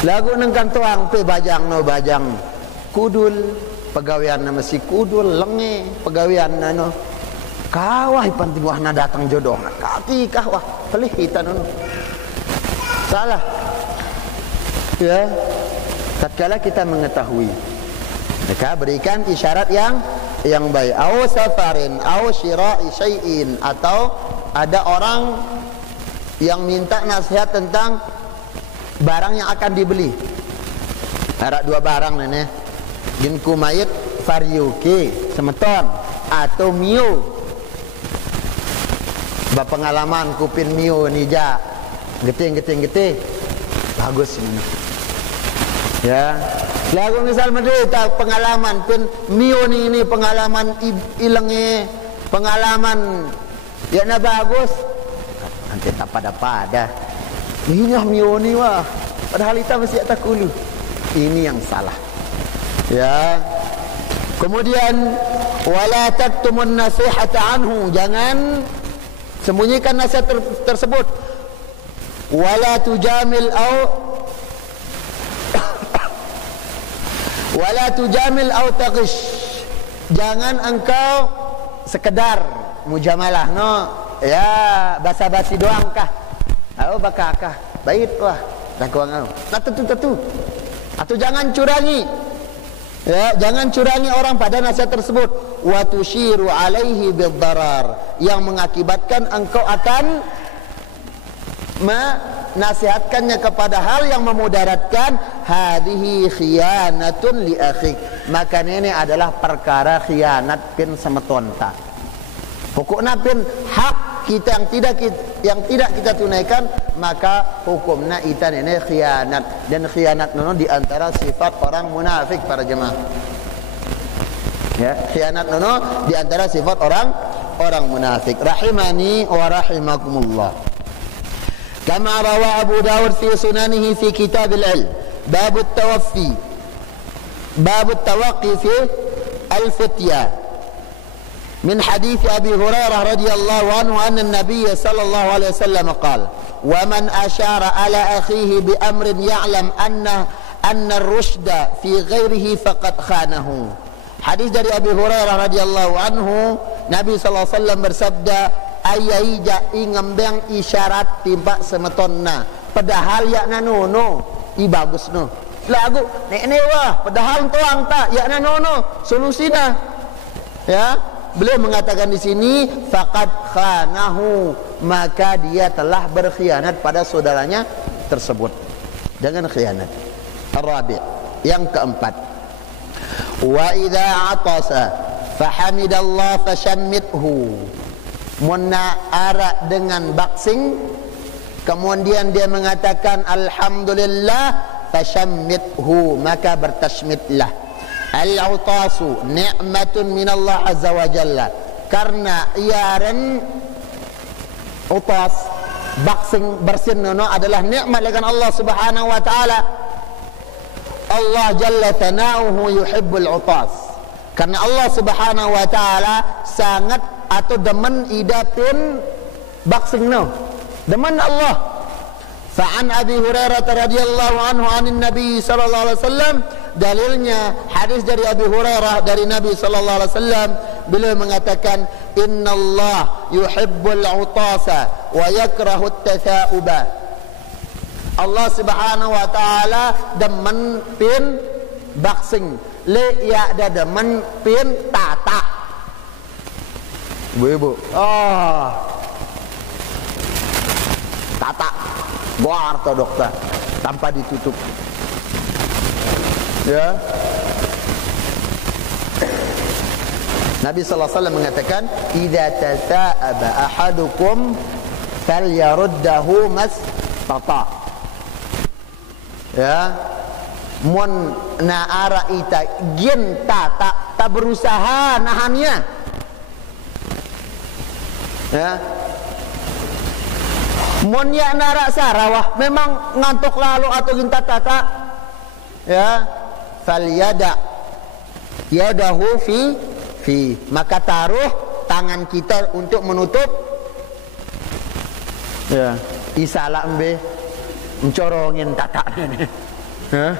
Lagu nengkan tuang pe bajang no bajang kudul pegawean na mesti kudul lenge pegawean na no. Kawah panti buahna datang jodoh. Kaki kawah pelih kita no. Salah. Ya. Tatkala kita mengetahui, maka berikan isyarat yang baik. Aw safarin aw syira'i syai'in, atau ada orang yang minta nasihat tentang barang yang akan dibeli. Ada dua barang nenek, ginku mayit variuke semeton atau mio. Bapengalaman kupin mio nija getih bagus ini. Ya, lagu misal menderita pengalaman pin mio ini pengalaman ilenge, pengalaman ya na bagus. Nanti tak pada-pada ini mio ni wah, padahal kita mesti tak kulu. Ini yang salah. Ya. Kemudian wala taktumun nasihata anhu, jangan sembunyikan nasihat tersebut. Wala tujamil au taghish, jangan engkau sekedar mujamalah no. Ya, basa-basi doang kah? Au bakakah? Bait wah, dakwang au. Tentu. Atau jangan curangi. Ya, jangan curangi orang pada nasihat tersebut. Wa tusyiru alaihi bid-darar, yang mengakibatkan engkau akan menasihatkannya kepada hal yang memudaratkan. Hadhihi khiyanatun li akhik, maka ini adalah perkara khianat pin semetonta. Pokoknya pin hak kita yang tidak kita tunaikan, maka hukumnya itu ini khianat. Dan khianat nono di antara sifat orang munafik para jemaah. Ya, khianat nono di antara sifat orang munafik. Rahimani wa rahimakumullah. Kama rawa Abu Dawud fi sunanihi fi kitab al-ilm, bab at-tawaffi, bab at-tawaqqi fi al-fitya. من حديث أبي هريرة رضي الله عنه أن النبي صلى الله عليه وسلم قال: ومن أشار على أخيه بأمر يعلم أن الرشد في غيره فقد خانه. Hadis dari Abi Hurairah radhiyallahu anhu, Nabi sallallahu alaihi wasallam bersabda, ayaija ingembang isyarat timpa semetonna padahal ya nanono bagus no. Lagu nek wah padahal tuang tak ya nono solusina. Ya, beliau mengatakan di sini faqad khanahu, maka dia telah berkhianat pada saudaranya tersebut. Jangan khianat. Ar-rabi', yang keempat. Wa idza atasa fahamidallah fashammithu. Munna arak dengan baksing, kemudian dia mengatakan alhamdulillah, fashammithu, maka bertasmitlah. Al-utasu ni'matun minallah azza wa jalla, karena iaran utas baksing bersin nono adalah nikmat dari Allah subhanahu wa ta'ala. Allah jalla tanauhu yuhibbul utas, karena Allah subhanahu wa ta'ala sangat atau demen idapin baksing no, demen Allah. Fa'an Abi Hurairah radhiyallahu anhu anin Nabi sallallahu alaihi wasallam, dalilnya hadis dari Abi Hurairah dari Nabi sallallahu alaihi wasallam, beliau mengatakan innallah yuhibbul utasa wa yakrahu at-tatha'uba. Allah subhanahu wa ta'ala demen pin baksing, le ya ada demen pin tata. Ibu-ibu, tata boar atau dokter tanpa ditutup, ya. Nabi sallallahu alaihi wasallam mengatakan idza tasa'aba ahadukum falyaruddahu mastata. Ya, mun naara ita gin tak berusaha nahannya, ya. Mun ya nara sarawah memang ngantuk lalu atau ginta tata, ya, falyada yadahu fi, maka taruh tangan kita untuk menutup, ya, isalah embe mencorongin tata ini, ya,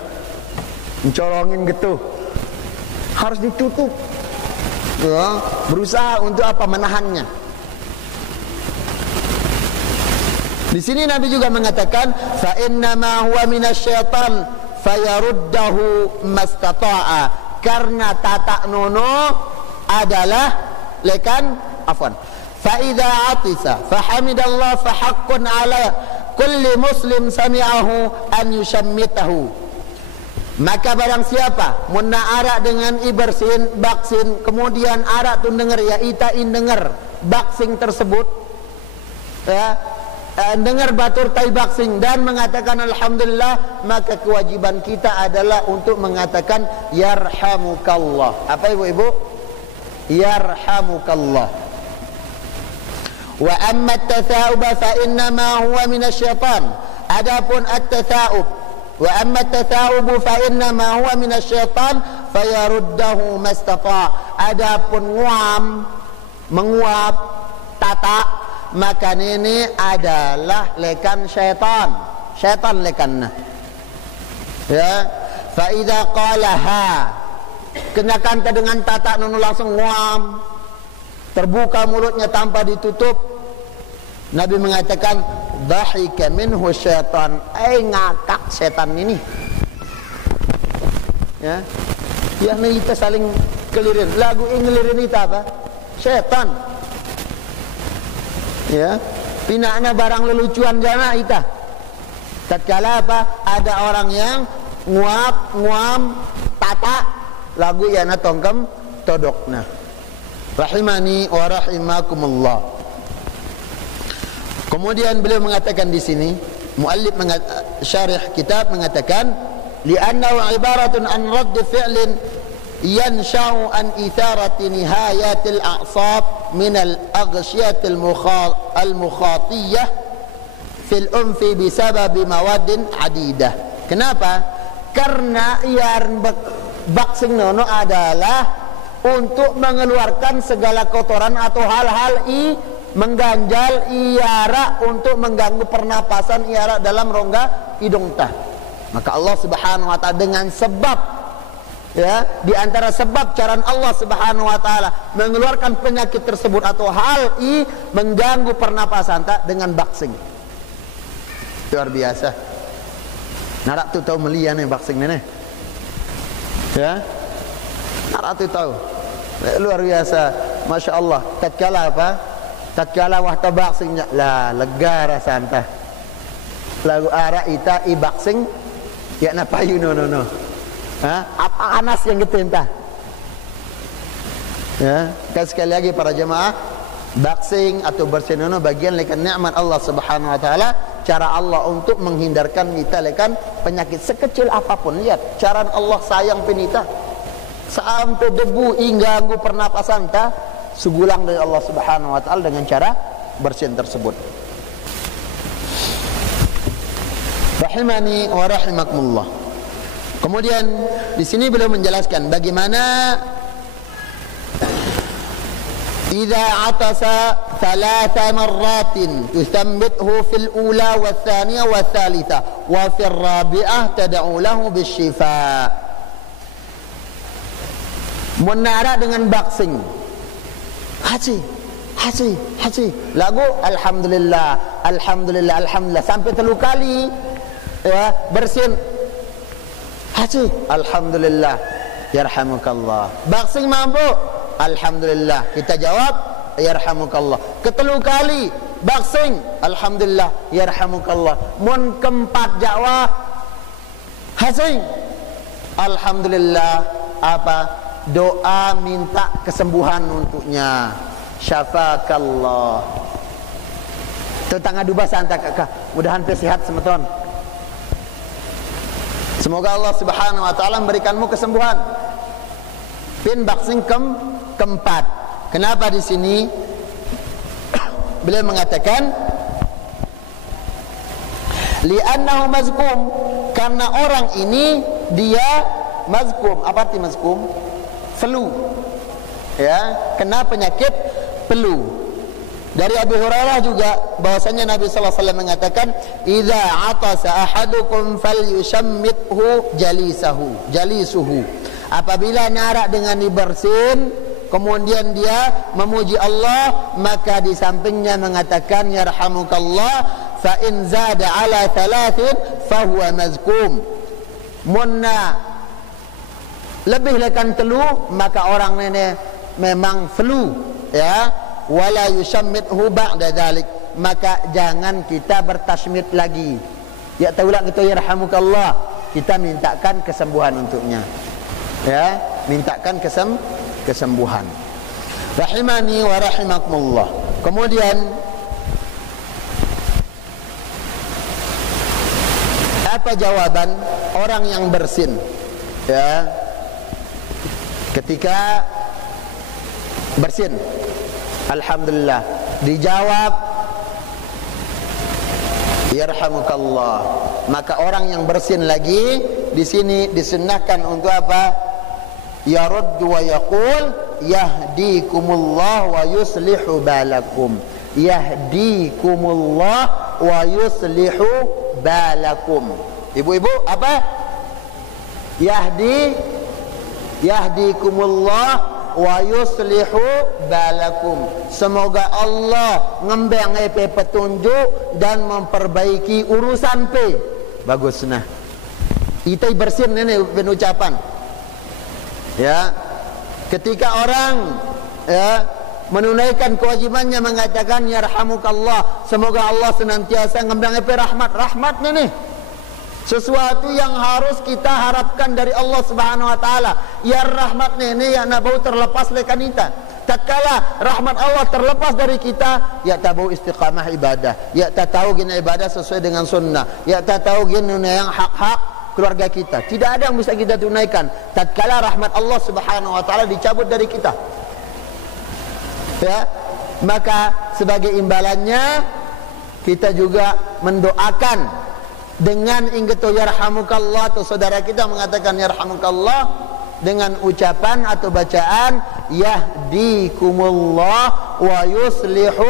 mencorongin gitu, harus ditutup, ya, berusaha untuk apa, menahannya. Di sini Nabi juga mengatakan fa innama huwa minasyaitan fayaruddahu mastata'a, karena tata nono adalah lekan afwan fa idza atisa fa hamidallah fa haqqun ala kulli muslim sami'ahu an yushammitahu. Maka barang siapa munna arak dengan ibersin baksin, kemudian arak tu dengar ya ita in dengar baksing tersebut, ya, dengar batur tai baksing dan mengatakan alhamdulillah, maka kewajiban kita adalah untuk mengatakan yarhamukallah. Apa ibu-ibu? Yarhamukallah. Wa amma at-tatha'ub fa innama huwa minasyaitan. Adapun at-tatha'ub, wa amma at-tatha'ub fa innama huwa minasyaitan fayaruddahu mastata'. Adapun menguap tata, maka ini adalah lekan syaitan lekanna, ya. Fa idza qalaha, kenakan dengan tata nono langsung nguam, terbuka mulutnya tanpa ditutup, Nabi mengatakan dhahika minhu syaitan, ngakak setan ini, ya. Ya, kita saling kelirin, lagu ngelirin itu apa? Syaitan, ya. Pinaknya barang lelucuan jana ita. Tatkala apa? Ada orang yang nguam tata lagu yana tongkem todokna. Rahimani wa rahimakumullah. Kemudian beliau mengatakan di sini, muallif syarih kitab mengatakan li'annahu ibaratun an radd fi'lin yansha'u an itharati nihayatil a'sab min al-aghshiyat al-mukhatiyah fil unfi bisababi mawadin adidah. Kenapa? Karena iar baksing nono adalah untuk mengeluarkan segala kotoran atau hal-hal mengganjal iara untuk mengganggu pernapasan iara dalam rongga hidung tah. Maka Allah Subhanahu wa taala dengan sebab, ya, di antara sebab cara Allah Subhanahu wa taala mengeluarkan penyakit tersebut atau hal mengganggu pernapasan tak dengan baksing. Luar biasa. Narak tu tahu melian ni baksing ni. Ya. Narak tu tahu. Luar biasa. Masya Allah. Tatkala apa? Tatkala wahta baksing lah lega rasa antah. Lagu arak ita i baksing ya na payu no. Ha? Apa anas yang gitu entah. Ya, kan sekali lagi para jemaah, baksing atau bersinono bagian lekan nikmat Allah Subhanahu wa taala, cara Allah untuk menghindarkan kita lekan penyakit sekecil apapun. Lihat, cara Allah sayang penita. Sampai debu ganggu pernapasan ta, segulang dari Allah Subhanahu wa taala dengan cara bersin tersebut. Rahimani wa rahimakumullah. Kemudian di sini beliau menjelaskan bagaimana idza atasa 3 marratin tuthabbithu fil ula wa thaniyah wa thalitha wa fil rabi'ah tad'u lahu bisyifa. Menara dengan baksing. Haji. Lagu alhamdulillah sampai 3 kali ya bersin. Haji alhamdulillah yarhamukallah. Baksing mampu alhamdulillah, kita jawab yarhamukallah. 3 kali baksing alhamdulillah yarhamukallah. Mun keempat jawab haji alhamdulillah apa? Doa minta kesembuhan untuknya. Syafakallah. Tetangga duba santak kakak. Mudahan sehat semeton. Semoga Allah Subhanahu wa taala memberikanmu kesembuhan. Pin baksing keempat. Kenapa di sini beliau mengatakan li'annahu mazkum, karena orang ini dia mazkum. Apa arti mazkum? Flu. Ya, kena penyakit flu. Dari Abu Hurairah juga bahwasanya Nabi sallallahu alaihi wasallam mengatakan idza atasa ahadukum falyushammithu jalisuhu. Apabila narak dengan dibersin kemudian dia memuji Allah, maka di sampingnya mengatakan yarhamukallah, fa in zada ala 3 fa huwa mazkum. Munna lebih lekan telu maka orang ini memang flu, ya. Wala yushammithu ba'da dzalik, maka jangan kita bertasmid lagi. Ya tahulah kita yarhamukallah, kita mintakan kesembuhan untuknya. Ya, mintakan kesembuhan. Rahimani wa rahimakumullah. Kemudian apa jawaban orang yang bersin? Ya, ketika bersin alhamdulillah dijawab yarhamukallah, maka orang yang bersin lagi di sini disunnahkan untuk apa? Yarud wa yaqul yahdikumullah wa yuslihu balakum. Yahdikumullah wa yuslihu balakum. Ibu-ibu apa? Yahdikumullah wa yuslihu balakum. Semoga Allah ngembang petunjuk dan memperbaiki urusan pe. Bagus nah. Itu bersin ini penucapan. Ya. Ketika orang ya menunaikan kewajibannya mengatakan yarhamukallah, semoga Allah senantiasa ngembang rahmat nih. Sesuatu yang harus kita harapkan dari Allah Subhanahu wa taala. Ya rahmat ini ya nabau terlepas lekan kita. Tatkala rahmat Allah terlepas dari kita, ya tabau istiqamah ibadah, ya tak tahu gini ibadah sesuai dengan sunnah, ya tak tahu gini yang hak-hak keluarga kita. Tidak ada yang bisa kita tunaikan tatkala rahmat Allah Subhanahu wa taala dicabut dari kita. Ya, maka sebagai imbalannya kita juga mendoakan dengan inggeto yarhamukallah, atau saudara kita mengatakan yarhamukallah dengan ucapan atau bacaan yahdikumullah wa yuslihu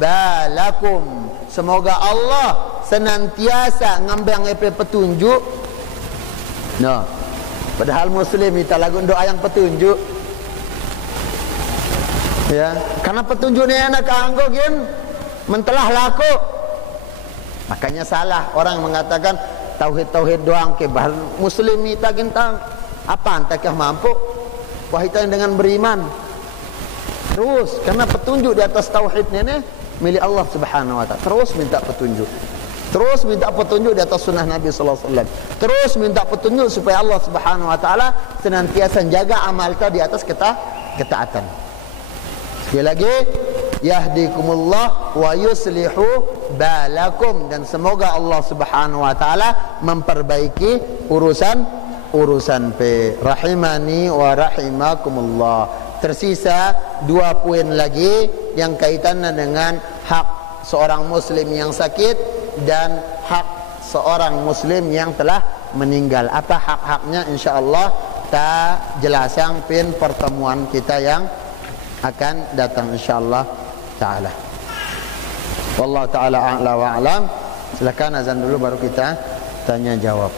balakum. Semoga Allah senantiasa ngambang petunjuk. Nah, padahal muslim kita lagu doa yang petunjuk. Ya, karena petunjuknya anak anggo gen mentelah laku. Makanya salah orang mengatakan tauhid doang ke bahal muslim kita gentang apa antakah mampu wahitan dengan beriman terus karena petunjuk di atas tauhid ini milik Allah Subhanahu wa taala. Terus minta petunjuk. Terus minta petunjuk di atas sunnah Nabi sallallahu alaihi wasallam. Terus minta petunjuk supaya Allah Subhanahu wa taala senantiasa jaga amal kita di atas ketaatan. Sekali lagi, yahdikumullah wa yuslihu balakum, dan semoga Allah Subhanahu wa taala memperbaiki urusan pe rahimani wa rahimakumullah. Tersisa 2 poin lagi yang kaitannya dengan hak seorang muslim yang sakit dan hak seorang muslim yang telah meninggal. Apa hak-haknya insyaallah kita jelaskan pin pertemuan kita yang akan datang insyaallah taala. Wallahu taala a'la wa a'lam. Silakan azan dulu baru kita tanya jawab.